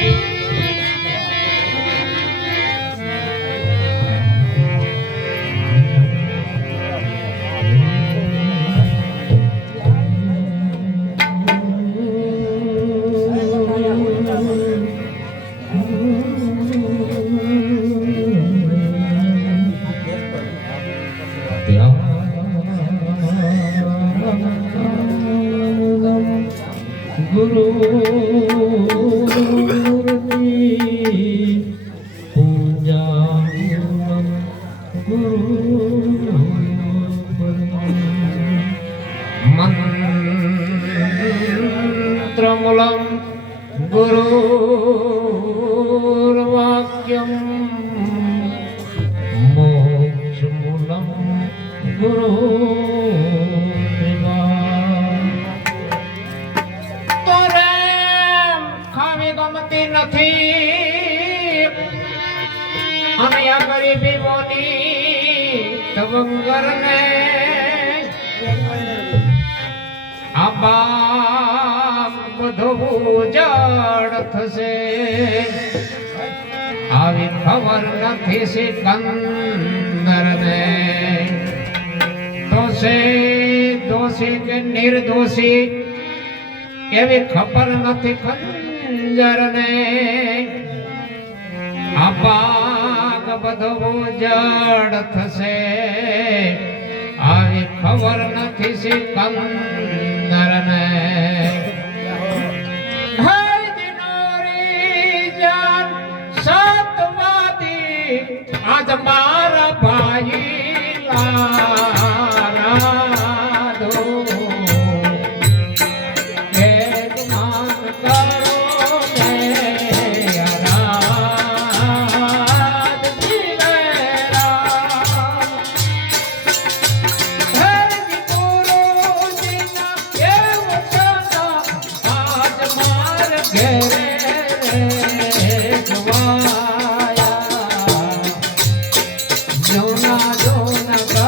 Amen. આબા બધું જડ થશે. આવી ખબર નથી સિકંદરને. દોષી દોષી કે નિર્દોષી, એવી ખબર નથી ખંજરને. આપાક બધું જડ થશે. આવી ખબર નથી સિકંદર the mom. না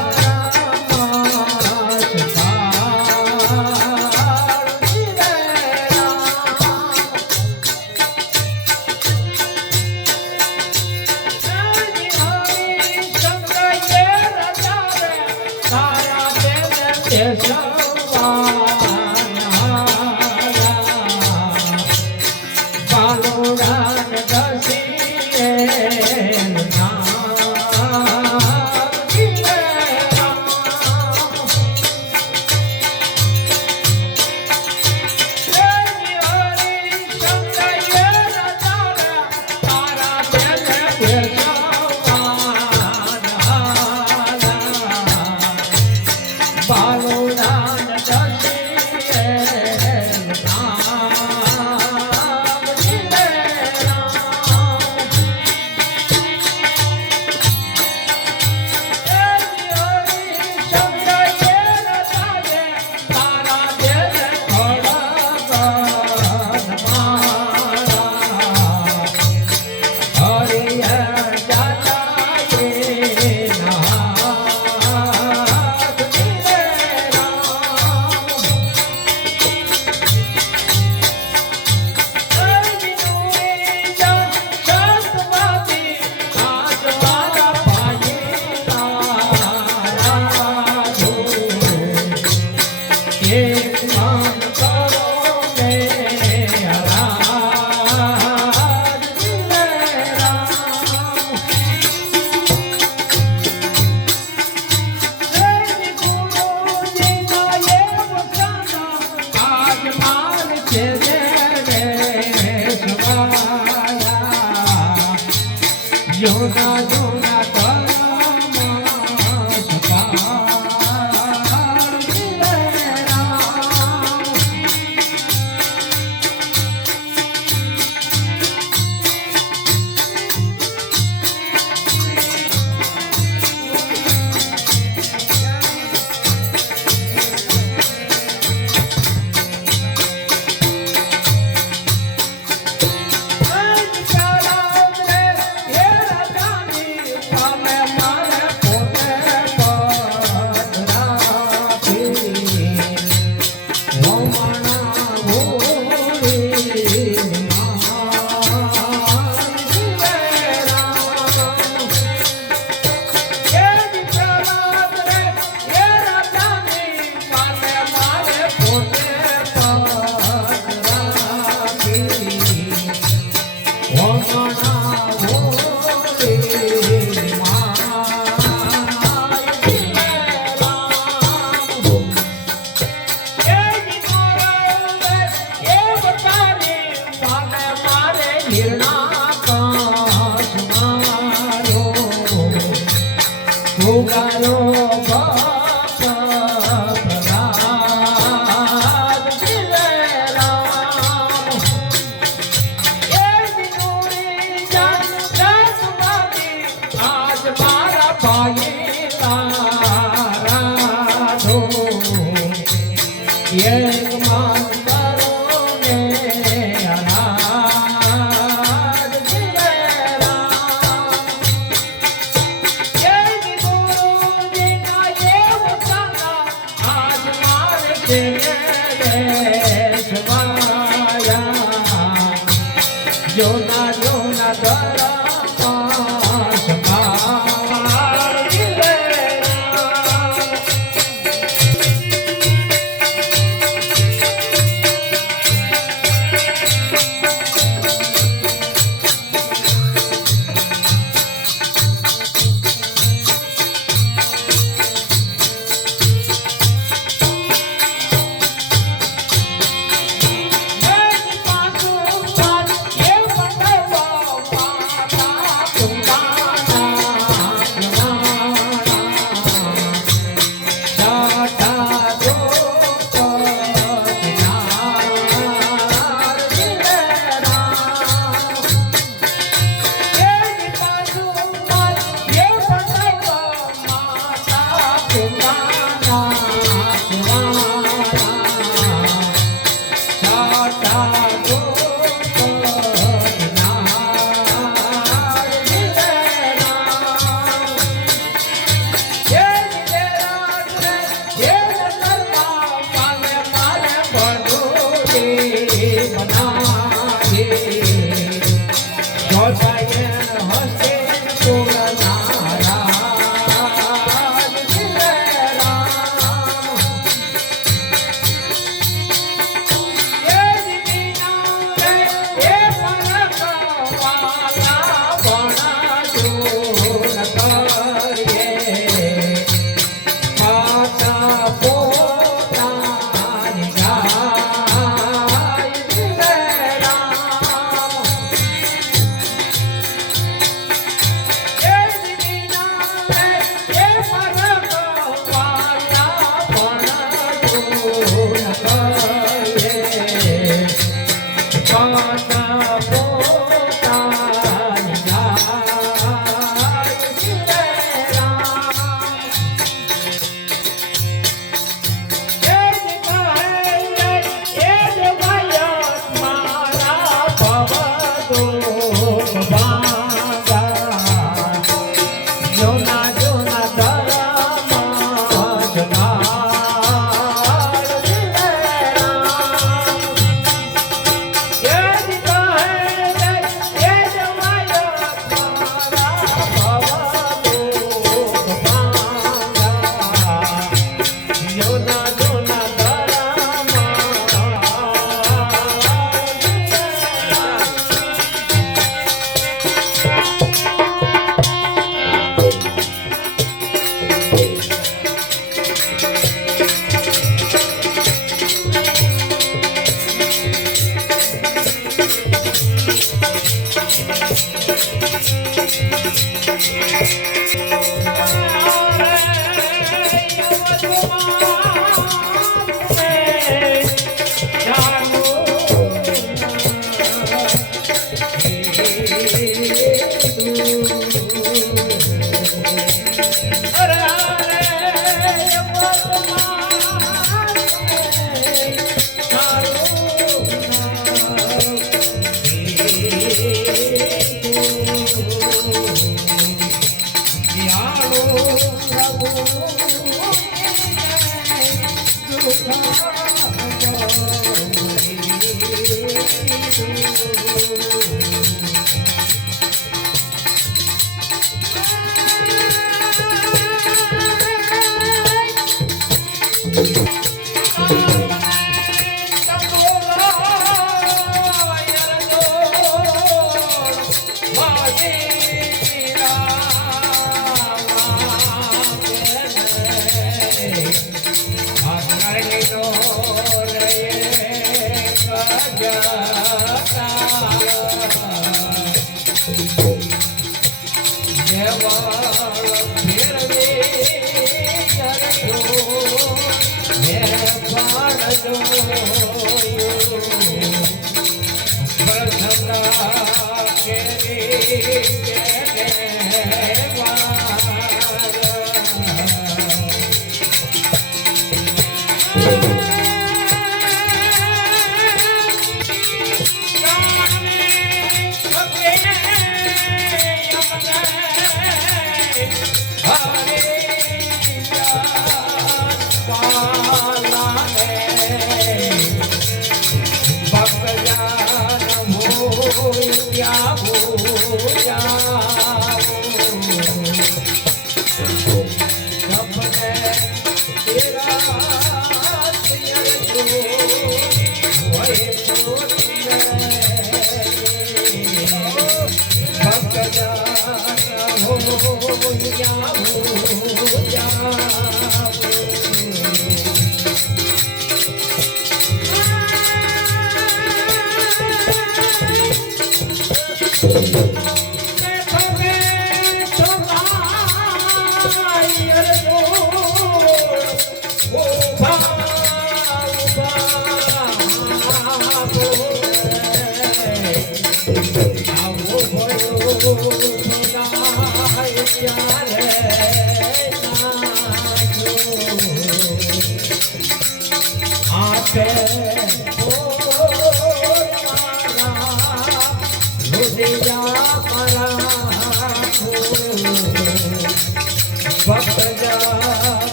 Yeah.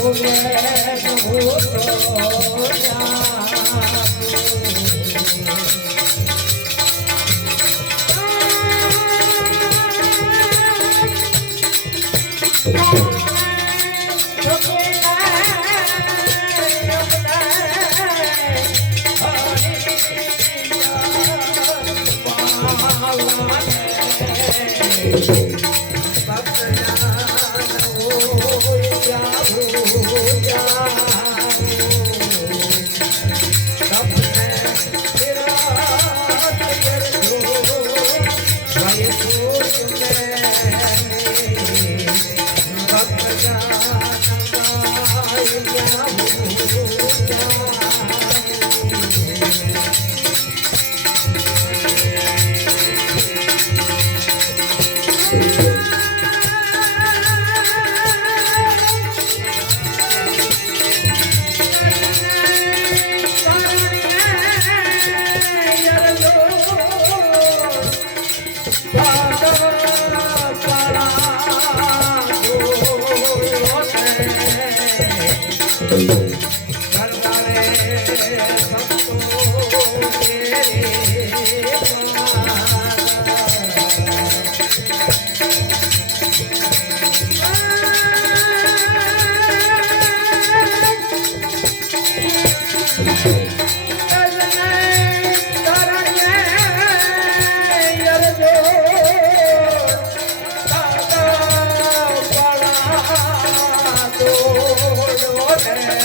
ভুলে ভূত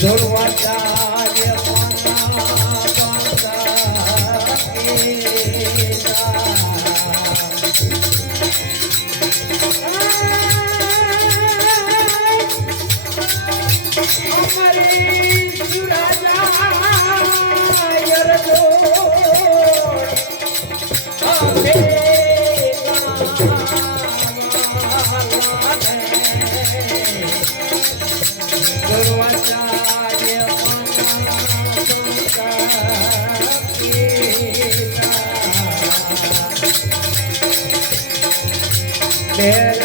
Don't તેરે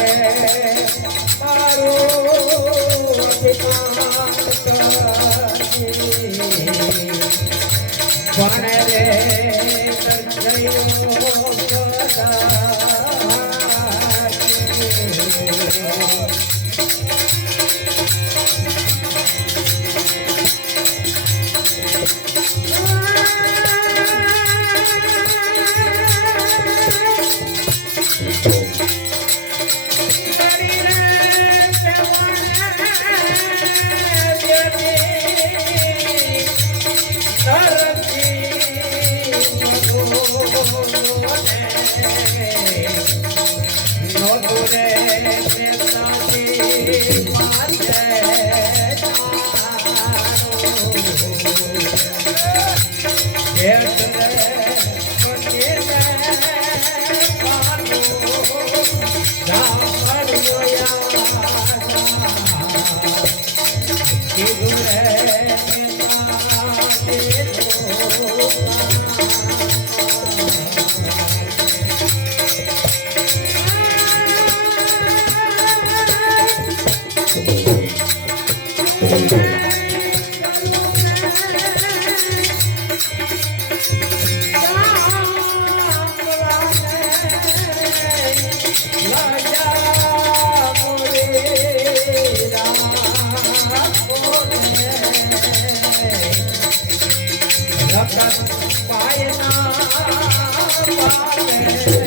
भगत पायना पाये